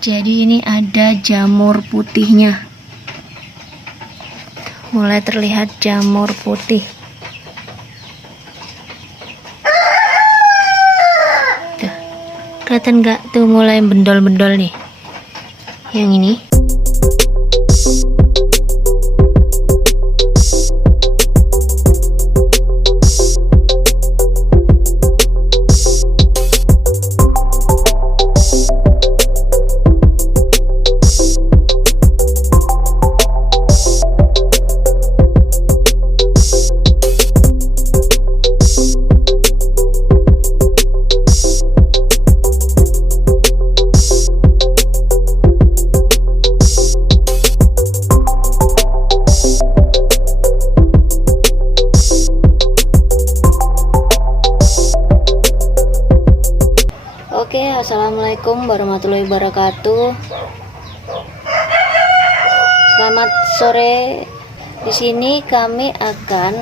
Jadi ini ada jamur putihnya. Mulai terlihat jamur putih. Tuh. Kelihatan nggak tuh mulai bendol-bendol nih. Yang ini. Oke, assalamualaikum warahmatullahi wabarakatuh. Selamat sore. Di sini kami akan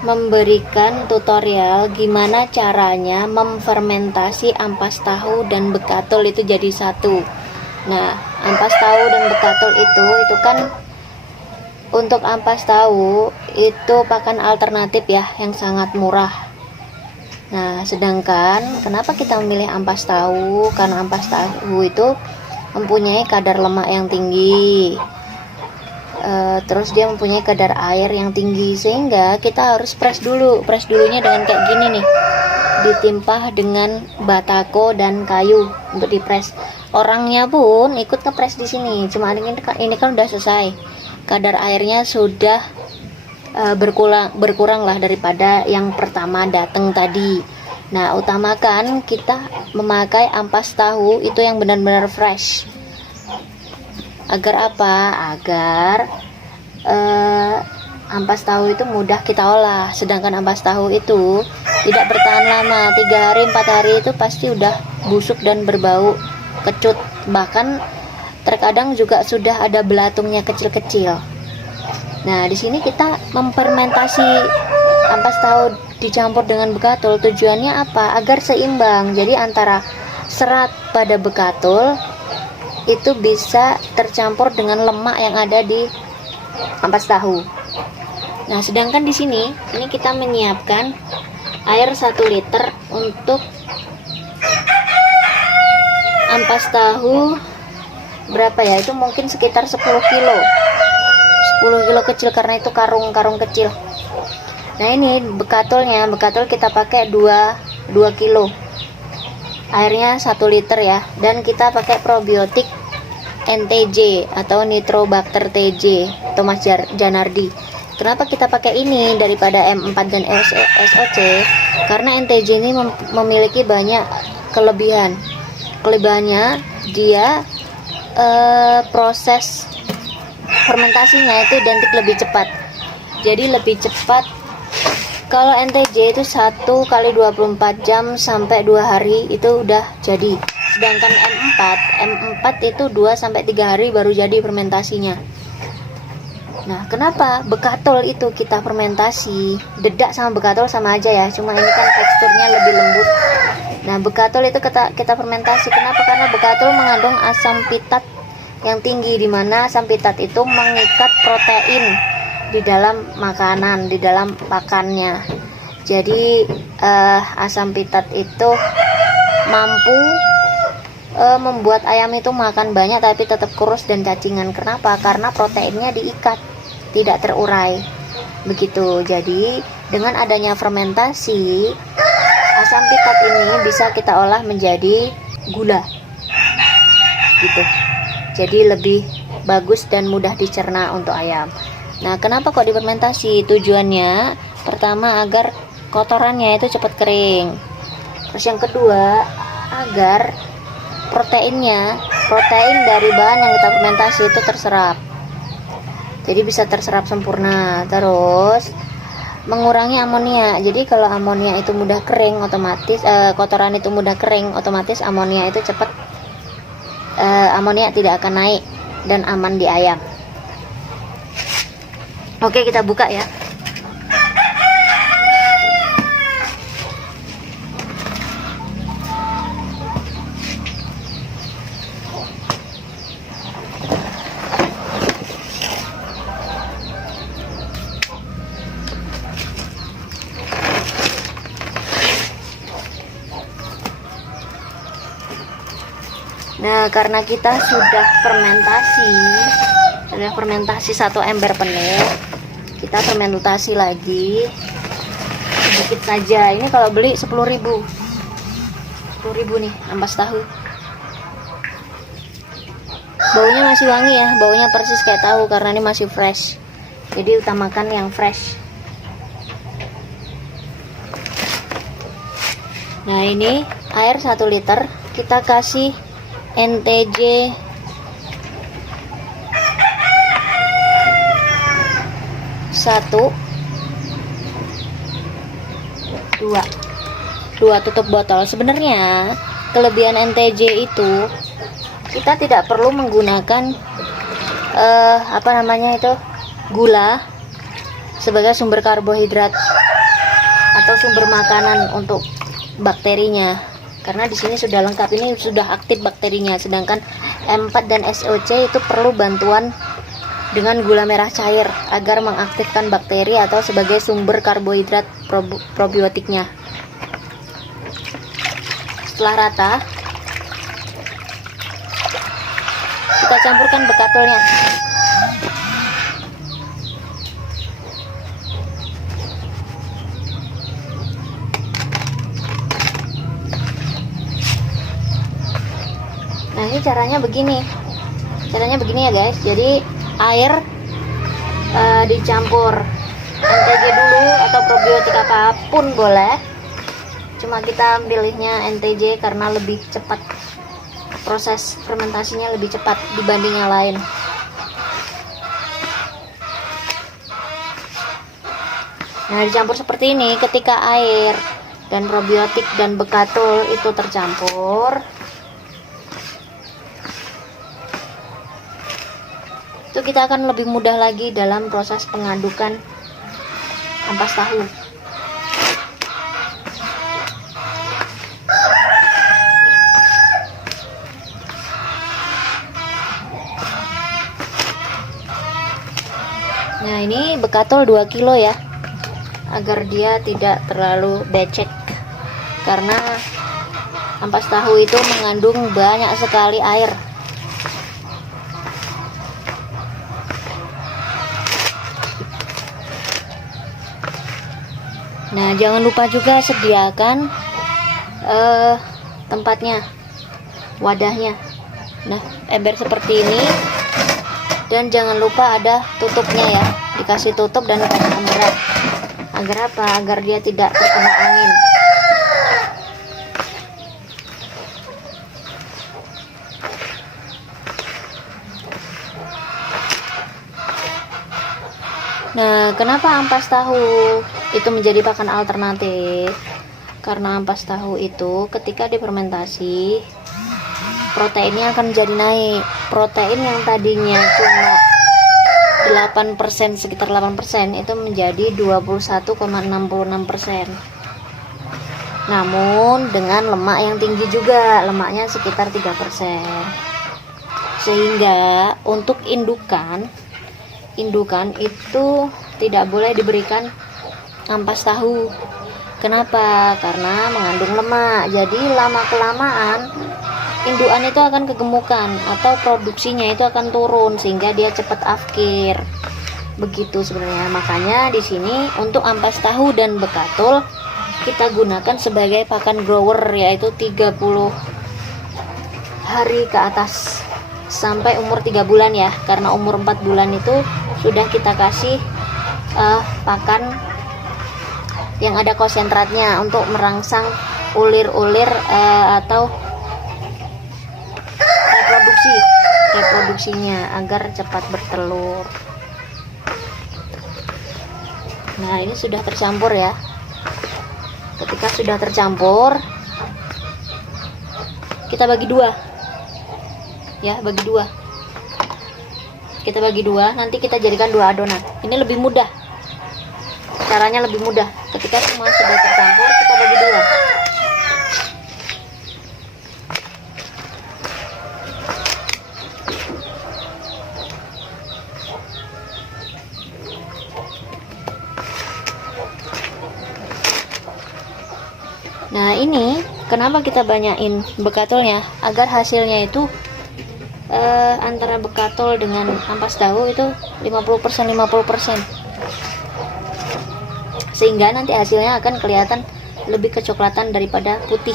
memberikan tutorial gimana caranya memfermentasi ampas tahu dan bekatul itu jadi satu. Nah, ampas tahu dan bekatul itu kan untuk ampas tahu itu pakan alternatif ya yang sangat murah. Nah, sedangkan kenapa kita memilih ampas tahu? Karena ampas tahu itu mempunyai kadar lemak yang tinggi, terus dia mempunyai kadar air yang tinggi, sehingga kita harus press dulu. Press dulunya dengan kayak gini nih, ditimpa dengan batako dan kayu untuk dipres. Orangnya pun ikut ngepres di sini, cuma ini kan udah selesai. Kadar airnya sudah berkurang lah daripada yang pertama datang tadi. Nah, utamakan kita memakai ampas tahu itu yang benar-benar fresh. Agar apa? Agar ampas tahu itu mudah kita olah. Sedangkan ampas tahu itu tidak bertahan lama, 3 hari 4 hari itu pasti udah busuk dan berbau kecut. Bahkan terkadang juga sudah ada belatungnya kecil-kecil. Nah, di sini kita memfermentasi ampas tahu dicampur dengan bekatul. Tujuannya apa? Agar seimbang. Jadi antara serat pada bekatul itu bisa tercampur dengan lemak yang ada di ampas tahu. Nah, sedangkan di sini ini kita menyiapkan air 1 liter untuk ampas tahu berapa ya? Itu mungkin sekitar 10 kilo. 10 kilo kecil karena itu karung kecil. Nah, ini bekatulnya, bekatul kita pakai 2 kilo. Airnya 1 liter ya. Dan kita pakai probiotik NTJ atau Nitrobacter TJ Thomas Janardi. Kenapa kita pakai ini daripada M4 dan SOC? Karena NTJ ini memiliki banyak kelebihan. Kelebihannya dia proses fermentasinya itu identik lebih cepat. Jadi lebih cepat. Kalau NTJ itu 1 kali 24 jam sampai 2 hari itu udah jadi. Sedangkan M4 itu 2 sampai 3 hari baru jadi fermentasinya. Nah, kenapa bekatul itu kita fermentasi? Dedak sama bekatul sama aja ya, cuma ini kan teksturnya lebih lembut. Nah, bekatul itu kita fermentasi. Kenapa? Karena bekatul mengandung asam pitat yang tinggi, dimana asam pitat itu mengikat protein di dalam makanan, di dalam pakannya. Jadi asam pitat itu mampu membuat ayam itu makan banyak tapi tetap kurus dan cacingan. Kenapa? Karena proteinnya diikat, tidak terurai. Begitu. Jadi dengan adanya fermentasi, asam pitat ini bisa kita olah menjadi gula. Gitu. Jadi lebih bagus dan mudah dicerna untuk ayam. Nah, kenapa kok difermentasi? Tujuannya pertama agar kotorannya itu cepat kering. Terus yang kedua, agar protein dari bahan yang kita fermentasi itu terserap. Jadi bisa terserap sempurna. Terus mengurangi amonia. Jadi kalau amonia itu mudah kering, otomatis kotoran itu mudah kering, otomatis amonia itu cepat amonia tidak akan naik dan aman di ayam. Oke, kita buka ya. Nah, karena kita sudah fermentasi 1 ember penuh, kita fermentasi lagi sedikit saja. Ini kalau beli 10.000 nih ampas tahu. Baunya masih wangi ya, baunya persis kayak tahu karena ini masih fresh. Jadi utamakan yang fresh. Nah, ini air 1 liter, kita kasih NTJ 1, 2 tutup botol. Sebenarnya kelebihan NTJ itu kita tidak perlu menggunakan gula sebagai sumber karbohidrat atau sumber makanan untuk bakterinya, karena di sini sudah lengkap, ini sudah aktif bakterinya. Sedangkan M4 dan SOC itu perlu bantuan dengan gula merah cair agar mengaktifkan bakteri atau sebagai sumber karbohidrat probiotiknya. Setelah rata, kita campurkan bekatulnya. Nah, ini caranya begini ya guys. Jadi air dicampur NTJ dulu atau probiotik apapun boleh, cuma kita pilihnya NTJ karena lebih cepat, proses fermentasinya lebih cepat dibanding yang lain. Nah, dicampur seperti ini. Ketika air dan probiotik dan bekatul itu tercampur, itu kita akan lebih mudah lagi dalam proses pengadukan ampas tahu. Nah, ini bekatul 2 kilo ya, agar dia tidak terlalu becek, karena ampas tahu itu mengandung banyak sekali air. Nah, jangan lupa juga sediakan tempatnya, wadahnya. Nah, ember seperti ini, dan jangan lupa ada tutupnya ya, dikasih tutup dan dikasih pemberat. Agar apa? Agar dia tidak terkena angin. Nah, kenapa ampas tahu itu menjadi pakan alternatif? Karena ampas tahu itu ketika difermentasi, proteinnya akan menjadi naik. Protein yang tadinya cuma 8%, sekitar 8%, itu menjadi 21,66%. Namun dengan lemak yang tinggi juga, lemaknya sekitar 3%. Sehingga untuk indukan itu tidak boleh diberikan ampas tahu. Kenapa? Karena mengandung lemak. Jadi lama kelamaan indukan itu akan kegemukan atau produksinya itu akan turun sehingga dia cepat afkir. Begitu sebenarnya. Makanya di sini untuk ampas tahu dan bekatul kita gunakan sebagai pakan grower, yaitu 30 hari ke atas sampai umur 3 bulan ya. Karena umur 4 bulan itu sudah kita kasih pakan yang ada konsentratnya untuk merangsang ulir-ulir atau reproduksinya agar cepat bertelur. Nah, ini sudah tercampur ya. Ketika sudah tercampur, kita bagi 2 ya, kita bagi 2, nanti kita jadikan 2 adonan. Ini lebih mudah, caranya lebih mudah. Ketika semua sudah tercampur, kita bagi 2. Nah, ini Kenapa kita banyain bekatulnya? Agar hasilnya itu antara bekatul dengan ampas tahu itu 50% 50%, sehingga nanti hasilnya akan kelihatan lebih kecoklatan daripada putih.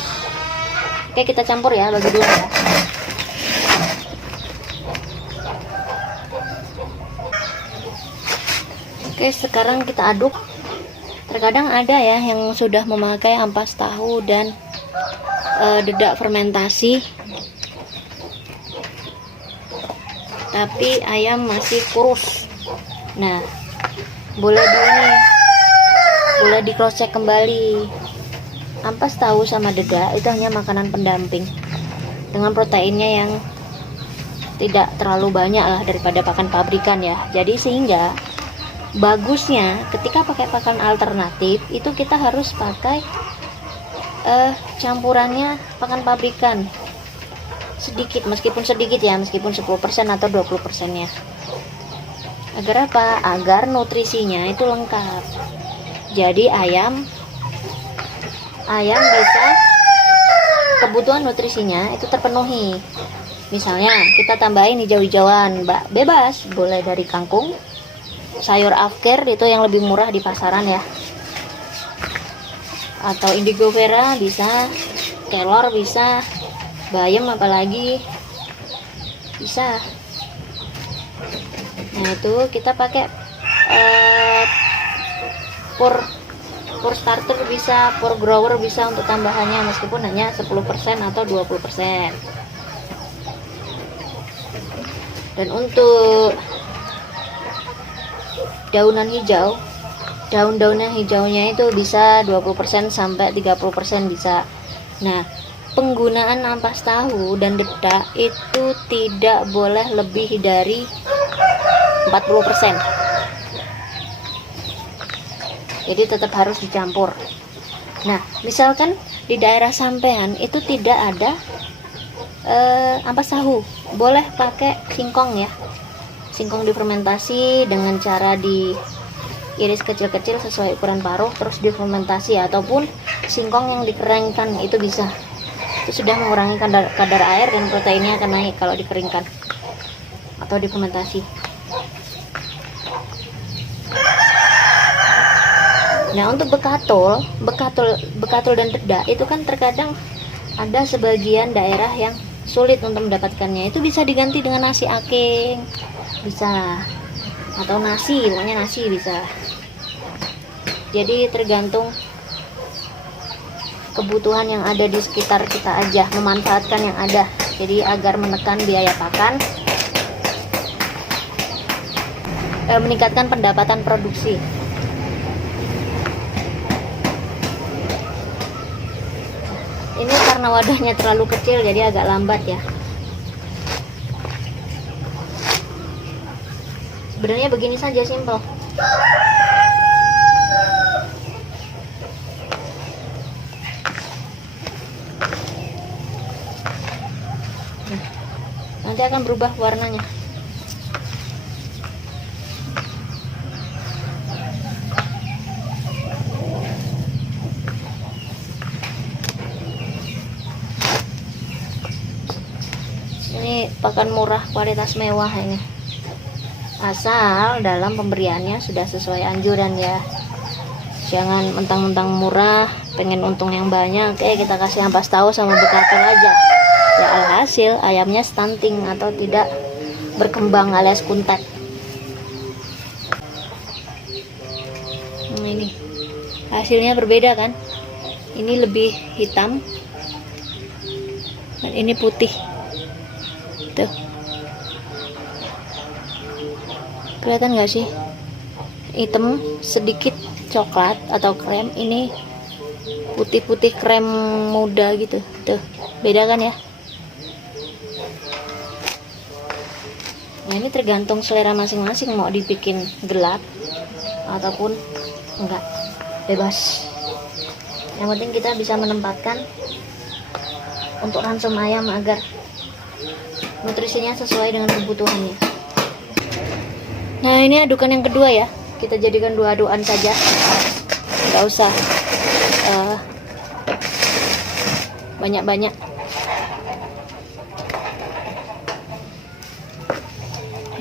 Oke, kita campur ya, bagi dua ya. Oke, sekarang kita aduk. Terkadang ada ya yang sudah memakai ampas tahu dan dedak fermentasi, tapi ayam masih kurus. Nah, boleh di cross check kembali. Ampas tahu sama dedak itu hanya makanan pendamping dengan proteinnya yang tidak terlalu banyak lah daripada pakan pabrikan ya. Jadi sehingga bagusnya ketika pakai pakan alternatif itu kita harus pakai campurannya pakan pabrikan sedikit, meskipun sedikit ya, meskipun 10% atau 20% nya. Agar apa? Agar nutrisinya itu lengkap. Jadi ayam bisa kebutuhan nutrisinya itu terpenuhi. Misalnya kita tambahin hijau-hijauan, bebas, boleh dari kangkung, sayur afkir itu yang lebih murah di pasaran ya, atau indigo vera bisa, kelor bisa, bayam apalagi bisa. Nah itu kita pakai pour starter bisa, pour grower bisa untuk tambahannya, meskipun hanya 10% atau 20%. Dan untuk daunan hijau, daun-daunan hijaunya itu bisa 20% sampai 30% bisa. Nah, penggunaan ampas tahu dan dedak itu tidak boleh lebih dari 40%. Jadi tetap harus dicampur. Nah, misalkan di daerah sampean itu tidak ada ampas tahu, boleh pakai singkong ya. Singkong difermentasi dengan cara diiris kecil-kecil sesuai ukuran paruh, terus difermentasi, ataupun singkong yang dikeringkan itu bisa. Itu sudah mengurangi kadar air dan proteinnya akan naik kalau dikeringkan atau difermentasi. Nah, untuk bekatul dan dedak itu kan terkadang ada sebagian daerah yang sulit untuk mendapatkannya. Itu bisa diganti dengan nasi aking, bisa, atau nasi, pokoknya nasi bisa. Jadi tergantung kebutuhan yang ada di sekitar kita aja, memanfaatkan yang ada. Jadi agar menekan biaya pakan, meningkatkan pendapatan produksi. Ini karena wadahnya terlalu kecil jadi agak lambat ya. Sebenarnya begini saja, simple. Nah, nanti akan berubah warnanya. Ini pakan murah kualitas mewah ini, asal dalam pemberiannya sudah sesuai anjuran ya. Jangan mentang-mentang murah pengen untung yang banyak, kita kasih ampas tahu sama bekatul aja ya, alhasil ayamnya stunting atau tidak berkembang alias kuntet. Ini hasilnya berbeda kan, ini lebih hitam dan ini putih tuh. Kelihatan nggak sih? Hitam sedikit coklat atau krem, ini putih-putih krem muda gitu. Tuh, beda kan ya? Nah, ini tergantung selera masing-masing mau dibikin gelap ataupun enggak, bebas. Yang penting kita bisa menempatkan untuk ransum ayam agar nutrisinya sesuai dengan kebutuhannya. Nah, ini adukan yang kedua ya, kita jadikan 2 adukan saja, nggak usah banyak-banyak.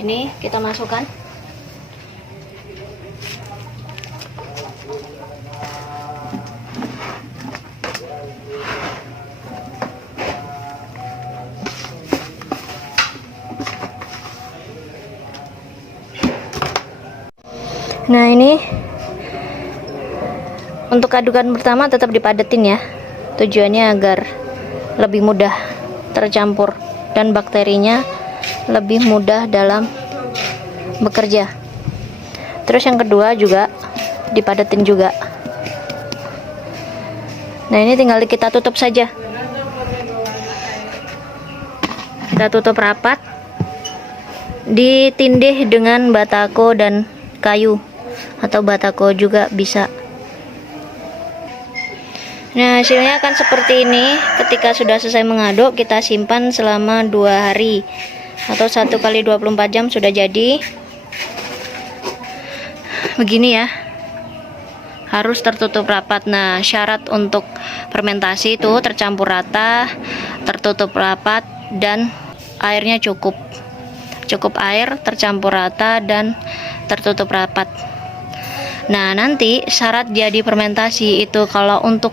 Ini kita masukkan. Nah, ini untuk adukan pertama tetap dipadetin ya. Tujuannya agar lebih mudah tercampur dan bakterinya lebih mudah dalam bekerja. Terus yang kedua juga dipadetin juga. Nah, ini tinggal kita tutup saja. Kita tutup rapat. Ditindih dengan batako dan kayu atau batako juga bisa. Nah, hasilnya akan seperti ini. Ketika sudah selesai mengaduk, kita simpan selama 2 hari atau 1 kali 24 jam sudah jadi. Begini ya, harus tertutup rapat. Nah, syarat untuk fermentasi itu tercampur rata, tertutup rapat, dan airnya cukup air, tercampur rata, dan tertutup rapat. Nah, nanti syarat jadi fermentasi itu, kalau untuk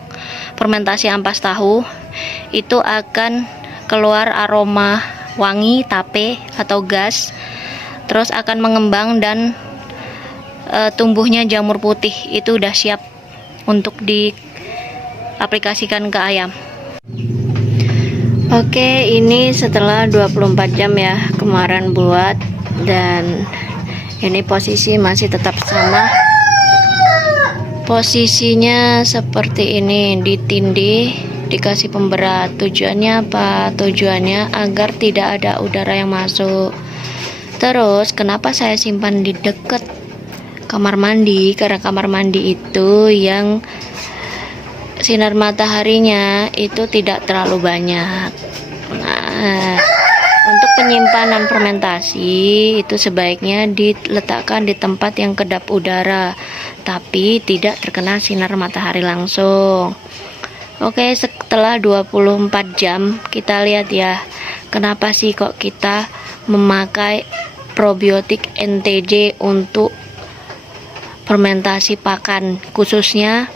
fermentasi ampas tahu itu akan keluar aroma wangi tape atau gas, terus akan mengembang dan tumbuhnya jamur putih. Itu udah siap untuk diaplikasikan ke ayam. Oke, ini setelah 24 jam ya kemarin buat, dan ini posisi masih tetap sama. Posisinya seperti ini, ditindih, dikasih pemberat. Tujuannya apa? Tujuannya agar tidak ada udara yang masuk. Terus kenapa saya simpan di dekat kamar mandi? Karena kamar mandi itu yang sinar mataharinya itu tidak terlalu banyak. Nah, untuk penyimpanan fermentasi itu sebaiknya diletakkan di tempat yang kedap udara, tapi tidak terkena sinar matahari langsung. Oke, setelah 24 jam kita lihat ya, kenapa sih kok kita memakai probiotik NTJ untuk fermentasi pakan, khususnya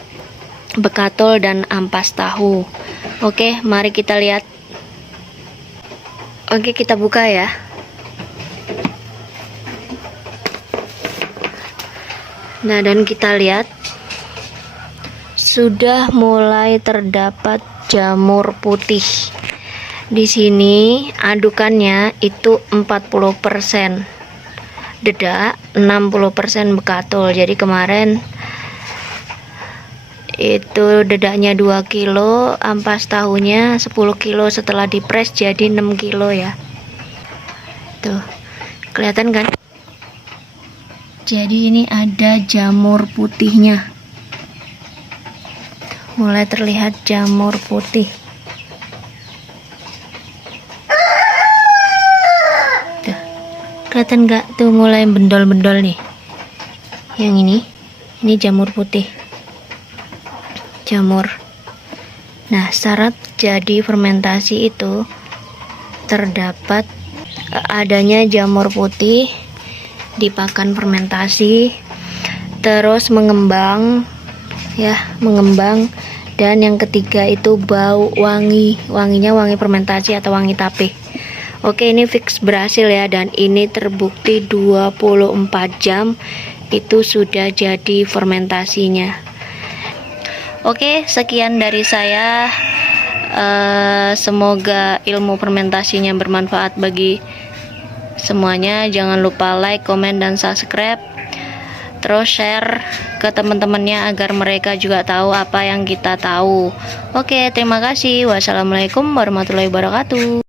bekatul dan ampas tahu. Oke, mari kita lihat. Oke, kita buka ya. Nah, dan kita lihat sudah mulai terdapat jamur putih. Di sini adukannya itu 40% dedak, 60% bekatul. Jadi kemarin itu dedaknya 2 kilo, ampas tahunya 10 kilo, setelah dipres jadi 6 kilo ya. Tuh, kelihatan kan? Jadi ini ada jamur putihnya. Mulai terlihat jamur putih. Tuh, kelihatan nggak? Tuh mulai bendol-bendol nih. Yang ini jamur putih. Jamur. Nah, syarat jadi fermentasi itu terdapat adanya jamur putih di pakan fermentasi, terus mengembang ya, mengembang, dan yang ketiga itu bau, wanginya wangi fermentasi atau wangi tape. Oke, ini fix berhasil ya, dan ini terbukti 24 jam itu sudah jadi fermentasinya. Oke, sekian dari saya. Semoga ilmu fermentasinya bermanfaat bagi semuanya. Jangan lupa like, komen, dan subscribe. Terus share ke teman-temannya agar mereka juga tahu apa yang kita tahu. Oke, terima kasih. Wassalamualaikum warahmatullahi wabarakatuh.